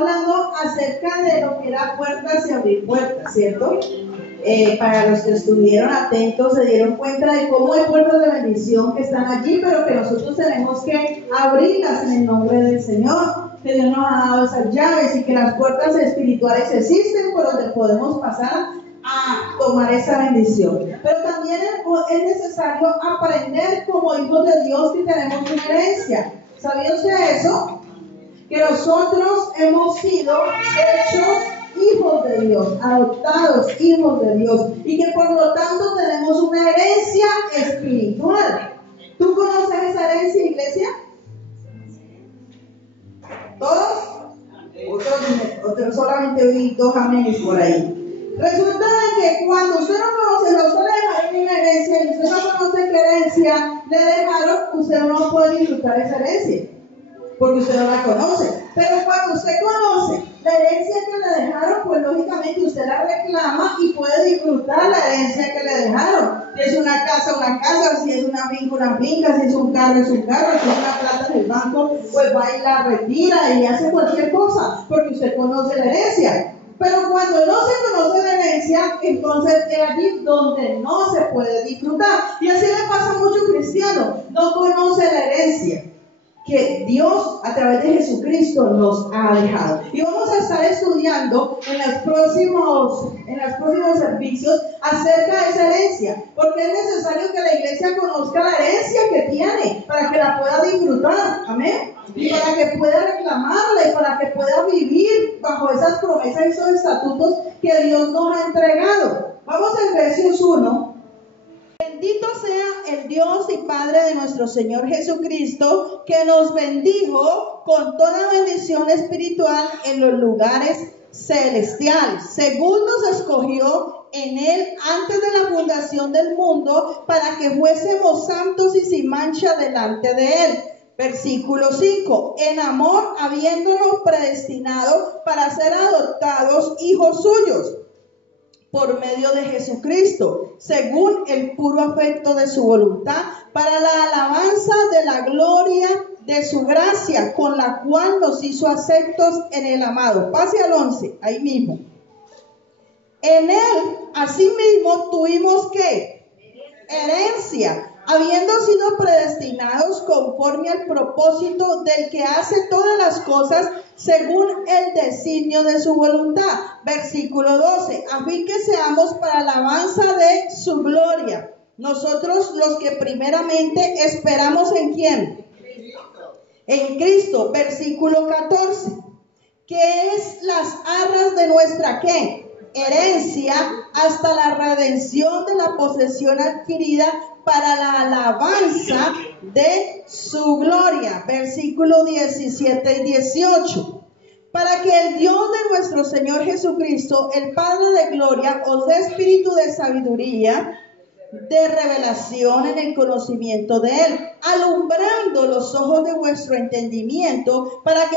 hablando acerca de lo que era puertas y abrir puertas, ¿cierto? Para los que estuvieron atentos se dieron cuenta de cómo hay puertas de bendición que están allí, pero que nosotros tenemos que abrirlas en el nombre del Señor, que Dios nos ha dado esas llaves y que las puertas espirituales existen por donde podemos pasar a tomar esa bendición. Pero también es necesario aprender como hijos de Dios que tenemos una herencia. ¿Sabía usted eso? Que nosotros hemos sido hechos hijos de Dios, adoptados hijos de Dios, y que por lo tanto tenemos una herencia espiritual. ¿Tú conoces esa herencia, iglesia? ¿Todos? Otros solamente oí 2 amenes por ahí. Resulta que cuando usted no conoce, a usted le dejaron una herencia y usted no conoce qué herencia le dejaron, usted no puede disfrutar esa herencia, porque usted no la conoce. Pero cuando usted conoce la herencia que le dejaron, pues lógicamente usted la reclama y puede disfrutar la herencia que le dejaron. Si es una casa, si es una finca, si es un carro, si es una plata en el banco, pues va y la retira y hace cualquier cosa, porque usted conoce la herencia. Pero cuando no se conoce la herencia, entonces es allí donde no se puede disfrutar. Y así le pasa a muchos cristianos, no conoce la herencia que Dios a través de Jesucristo nos ha dejado. Y vamos a estar estudiando en los próximos servicios acerca de esa herencia, porque es necesario que la iglesia conozca la herencia que tiene para que la pueda disfrutar, amén, y para que pueda reclamarla y para que pueda vivir bajo esas promesas y esos estatutos que Dios nos ha entregado. Vamos a Efesios 1. Bendito sea el Dios y Padre de nuestro Señor Jesucristo, que nos bendijo con toda bendición espiritual en los lugares celestiales, según nos escogió en Él antes de la fundación del mundo, para que fuésemos santos y sin mancha delante de Él. Versículo 5. En amor, habiéndonos predestinado para ser adoptados hijos suyos, por medio de Jesucristo, según el puro afecto de su voluntad, para la alabanza de la gloria de su gracia, con la cual nos hizo aceptos en el amado. Pase al 11, ahí mismo. En él, asimismo, tuvimos ¿qué? Herencia, habiendo sido predestinados conforme al propósito del que hace todas las cosas según el designio de su voluntad. Versículo 12, a fin que seamos para alabanza de su gloria. Nosotros los que primeramente esperamos ¿en quién? En Cristo. Versículo 14, que es las arras de nuestra ¿qué? Herencia, hasta la redención de la posesión adquirida para la alabanza de su gloria. Versículo 17 y 18. Para que el Dios de nuestro Señor Jesucristo, el Padre de gloria, os dé espíritu de sabiduría, de revelación en el conocimiento de Él, alumbrando los ojos de vuestro entendimiento, para que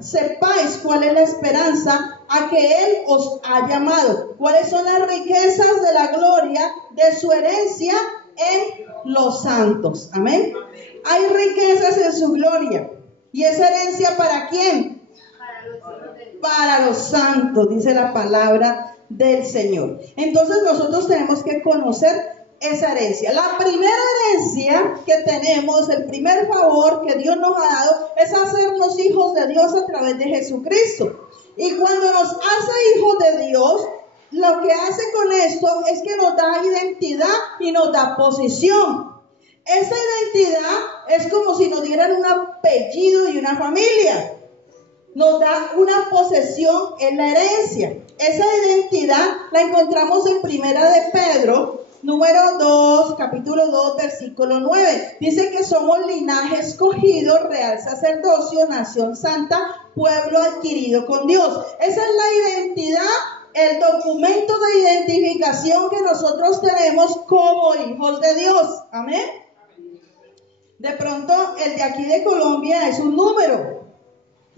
sepáis cuál es la esperanza a que Él os ha llamado, cuáles son las riquezas de la gloria de su herencia en los santos. Amén. Hay riquezas en su gloria. ¿Y esa herencia para quién? Para los santos, dice la palabra del Señor. Entonces nosotros tenemos que conocer esa herencia. La primera herencia que tenemos, el primer favor que Dios nos ha dado, es hacernos hijos de Dios a través de Jesucristo. Y cuando nos hace hijos de Dios, lo que hace con esto es que nos da identidad y nos da posición. Esa identidad es como si nos dieran un apellido y una familia. Nos da una posesión en la herencia. Esa identidad la encontramos en Primera de Pedro, número 2, capítulo 2, versículo 9. Dice que somos linaje escogido, real sacerdocio, nación santa, pueblo adquirido con Dios. Esa es la identidad, el documento de identificación que nosotros tenemos como hijos de Dios. Amén. De pronto, el de aquí de Colombia es un número.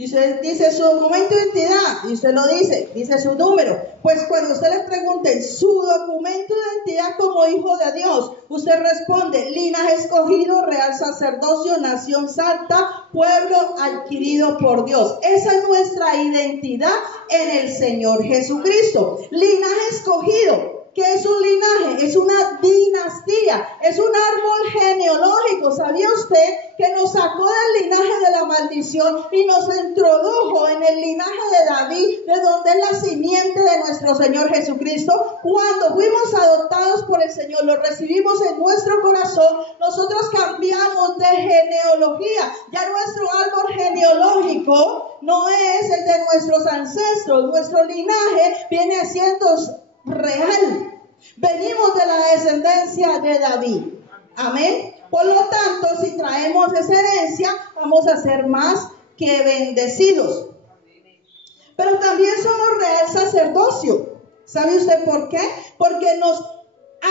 Y usted dice su documento de identidad, y usted lo dice su número. Pues cuando usted le pregunte su documento de identidad como hijo de Dios, usted responde: linaje escogido, real sacerdocio, nación santa, pueblo adquirido por Dios. Esa es nuestra identidad en el Señor Jesucristo. Linaje escogido. ¿Qué es un linaje? Es una dinastía, es un árbol genealógico. ¿Sabía usted que nos sacó del linaje de la maldición y nos introdujo en el linaje de David, de donde es la simiente de nuestro Señor Jesucristo? Cuando fuimos adoptados por el Señor, lo recibimos en nuestro corazón, nosotros cambiamos de genealogía. Ya nuestro árbol genealógico no es el de nuestros ancestros, nuestro linaje viene siendo real. Venimos de la descendencia de David. Amén. Por lo tanto, si traemos esa herencia, vamos a ser más que bendecidos. Pero también somos real sacerdocio. ¿Sabe usted por qué? Porque nos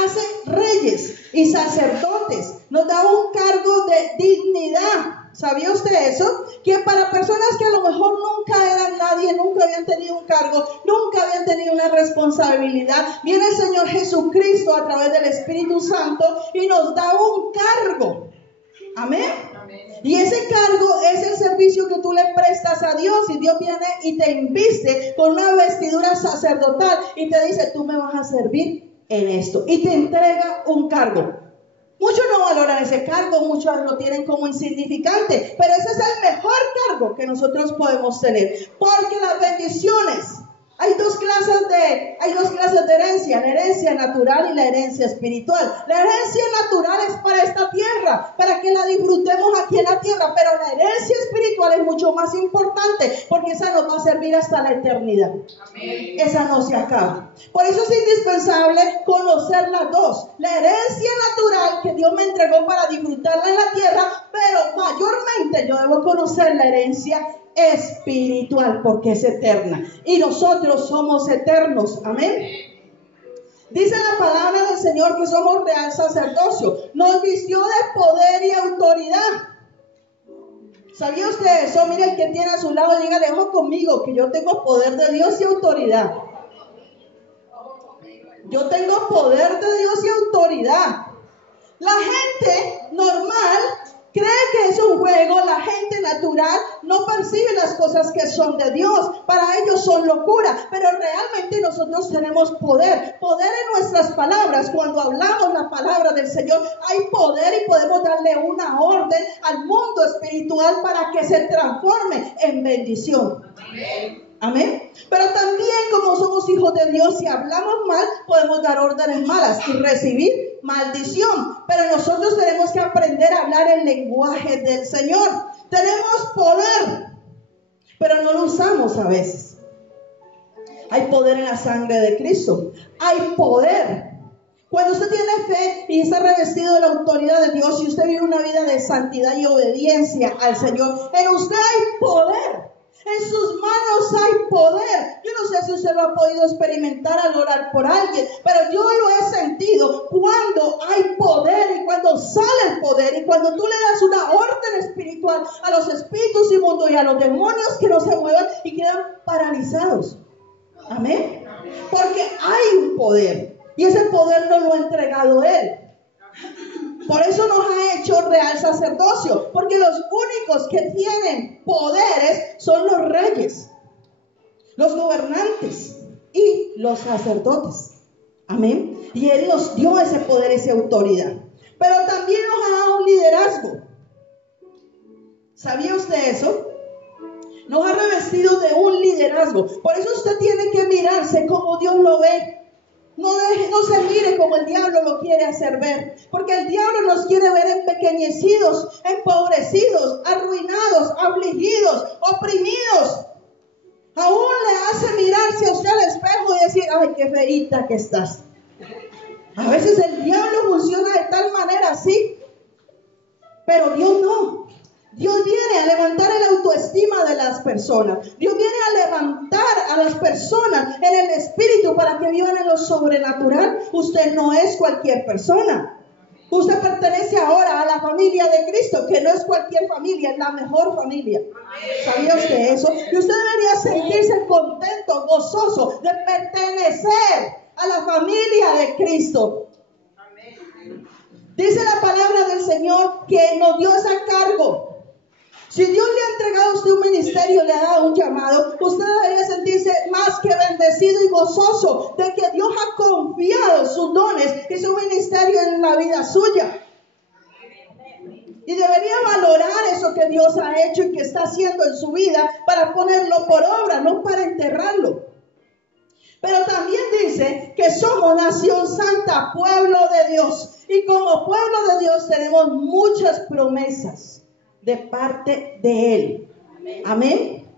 hace reyes y sacerdotes. Nos da un cargo de dignidad. ¿Sabía usted eso? Que para personas que a lo mejor nunca eran nadie, nunca habían tenido un cargo, nunca habían tenido una responsabilidad, viene el Señor Jesucristo a través del Espíritu Santo y nos da un cargo. Amén. Y ese cargo es el servicio que tú le prestas a Dios, y Dios viene y te inviste con una vestidura sacerdotal y te dice: tú me vas a servir en esto, y te entrega un cargo. Muchos no valoran ese cargo, muchos lo tienen como insignificante, pero ese es el mejor cargo que nosotros podemos tener, porque las bendiciones, hay dos clases de herencia, la herencia natural y la herencia espiritual. La herencia natural es para esta tierra, para que la disfrutemos aquí en la tierra, pero la herencia espiritual es mucho más importante, porque esa nos va a servir hasta la eternidad. Amén. Esa no se acaba. Por eso es indispensable conocer las dos. La herencia natural que Dios me entregó para disfrutarla en la tierra, pero mayormente yo debo conocer la herencia espiritual, porque es eterna y nosotros somos eternos. Amén. Dice la palabra del Señor que somos real sacerdocio. Nos vistió de poder y autoridad. ¿Sabía usted eso? Mire, el que tiene a su lado, dígale: ojo conmigo, que yo tengo poder de Dios y autoridad. Yo tengo poder de Dios y autoridad. La gente normal cree que es un juego. La gente natural no percibe las cosas que son de Dios. Para ellos son locura. Pero realmente nosotros tenemos poder. Poder en nuestras palabras. Cuando hablamos la palabra del Señor, hay poder, y podemos darle una orden al mundo espiritual para que se transforme en bendición. Amén. Amén. Pero también, como somos hijos de Dios, si hablamos mal, podemos dar órdenes malas y recibir maldición. Pero nosotros tenemos que aprender a hablar el lenguaje del Señor. Tenemos poder, pero no lo usamos a veces. Hay poder en la sangre de Cristo. Hay poder. Cuando usted tiene fe y está revestido de la autoridad de Dios, y usted vive una vida de santidad y obediencia al Señor, en usted hay poder. En sus manos hay poder. Yo no sé si usted lo ha podido experimentar al orar por alguien, pero yo lo he sentido cuando hay poder, y cuando sale el poder, y cuando tú le das una orden espiritual a los espíritus inmundos y a los demonios que no se muevan y quedan paralizados. Amén. Porque hay un poder, y ese poder nos lo ha entregado Él. Por eso nos ha hecho real sacerdocio, porque los únicos que tienen poderes son los reyes, los gobernantes y los sacerdotes. Amén. Y Él nos dio ese poder, esa autoridad. Pero también nos ha dado un liderazgo. ¿Sabía usted eso? Nos ha revestido de un liderazgo. Por eso usted tiene que mirarse como Dios lo ve. No se mire como el diablo lo quiere hacer ver, porque el diablo nos quiere ver empequeñecidos, empobrecidos, arruinados, afligidos, oprimidos. Aún le hace mirarse a usted al espejo y decir: ay, qué feíta que estás. A veces el diablo funciona de tal manera así, pero Dios no. Dios viene a levantar el autoestima de las personas. Dios viene a levantar a las personas en el espíritu para que vivan en lo sobrenatural. Usted no es cualquier persona. Usted pertenece ahora a la familia de Cristo, que no es cualquier familia, es la mejor familia. ¿Sabía usted eso? Y usted debería sentirse contento, gozoso de pertenecer a la familia de Cristo. Dice la palabra del Señor que nos dio ese cargo. Si Dios le ha entregado a usted un ministerio, le ha dado un llamado, usted debería sentirse más que bendecido y gozoso de que Dios ha confiado sus dones y su ministerio en la vida suya. Y debería valorar eso que Dios ha hecho y que está haciendo en su vida para ponerlo por obra, no para enterrarlo. Pero también dice que somos nación santa, pueblo de Dios. Y como pueblo de Dios tenemos muchas promesas de parte de Él. Amén.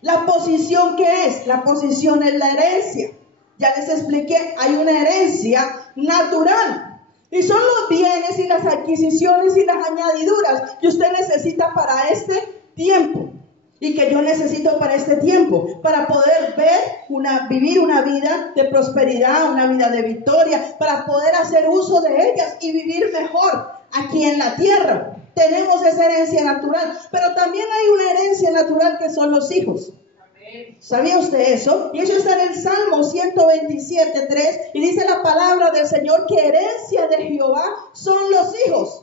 La posición que es, la posición es la herencia. Ya les expliqué, hay una herencia natural. Y son los bienes y las adquisiciones y las añadiduras que usted necesita para este tiempo. Y que yo necesito para este tiempo, para poder vivir una vida de prosperidad, una vida de victoria, para poder hacer uso de ellas y vivir mejor aquí en la tierra. Tenemos esa herencia natural, pero también hay una herencia natural que son los hijos. ¿Sabía usted eso? Y eso está en el Salmo 127:3 y dice la palabra del Señor que herencia de Jehová son los hijos.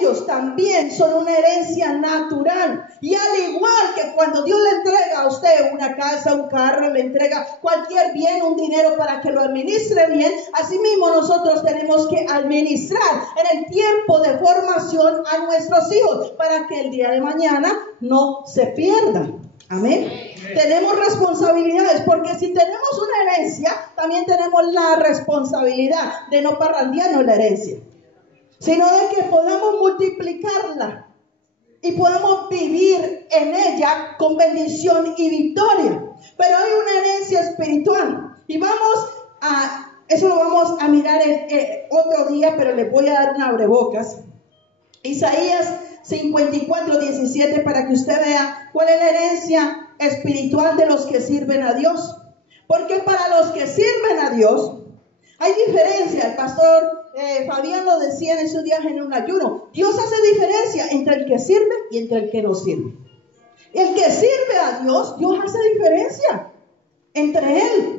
Ellos también son una herencia natural. Y al igual que cuando Dios le entrega a usted una casa, un carro, le entrega cualquier bien, un dinero para que lo administre bien, así mismo nosotros tenemos que administrar en el tiempo de formación a nuestros hijos para que el día de mañana no se pierdan. Amén. Tenemos responsabilidades, porque si tenemos una herencia, también tenemos la responsabilidad de no parrandearnos la herencia, sino de que podamos multiplicarla y podamos vivir en ella con bendición y victoria. Pero hay una herencia espiritual y eso lo vamos a mirar otro día, pero les voy a dar un abrebocas. Isaías 54:17 para que usted vea cuál es la herencia espiritual de los que sirven a Dios. Porque para los que sirven a Dios hay diferencia. El pastor Fabián lo decía en esos días en un ayuno. Dios hace diferencia entre el que sirve y entre el que no sirve. El que sirve a Dios, Dios hace diferencia entre él.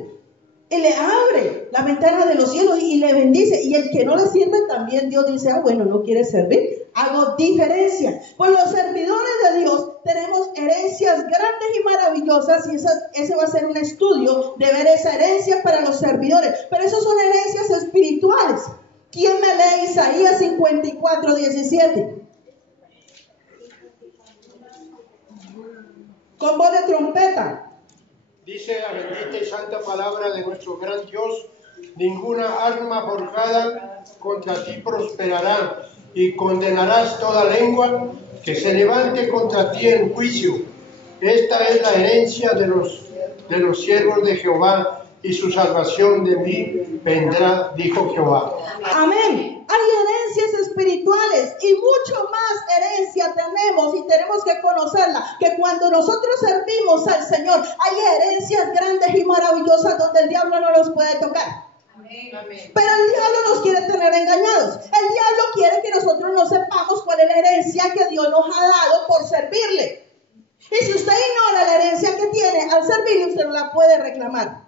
Él le abre la ventana de los cielos y le bendice. Y el que no le sirve también Dios dice, bueno, no quiere servir. Hago diferencia. Pues los servidores de Dios tenemos herencias grandes y maravillosas. Y ese va a ser un estudio de ver esa herencia para los servidores. Pero esas son herencias espirituales. ¿Quién me lee Isaías 54:17? Con voz de trompeta. Dice la bendita y santa palabra de nuestro gran Dios: ninguna arma forjada contra ti prosperará, y condenarás toda lengua que se levante contra ti en juicio. Esta es la herencia de los siervos de Jehová, y su salvación de mí vendrá, dijo Jehová. Amén. Hay herencias espirituales y mucho más herencia tenemos y tenemos que conocerla, que cuando nosotros servimos al Señor hay herencias grandes y maravillosas donde el diablo no los puede tocar. Amén. Pero el diablo nos quiere tener engañados. El diablo quiere que nosotros no sepamos cuál es la herencia que Dios nos ha dado por servirle. Y si usted ignora la herencia que tiene al servirle, usted no la puede reclamar.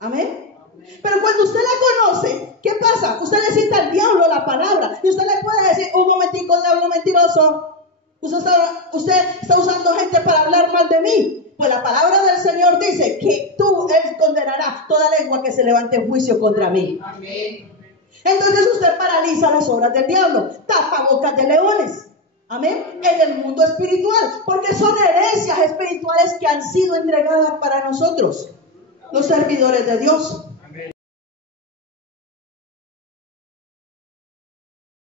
Amén. Pero cuando usted la conoce, ¿qué pasa? Usted le cita al diablo la palabra y usted le puede decir, un momentico, diablo mentiroso, usted está usando gente para hablar mal de mí. Pues la palabra del Señor dice que él condenará toda lengua que se levante en juicio contra mí. Amén. Entonces usted paraliza las obras del diablo, tapa bocas de leones. Amén. En el mundo espiritual, porque son herencias espirituales que han sido entregadas para nosotros, los servidores de Dios.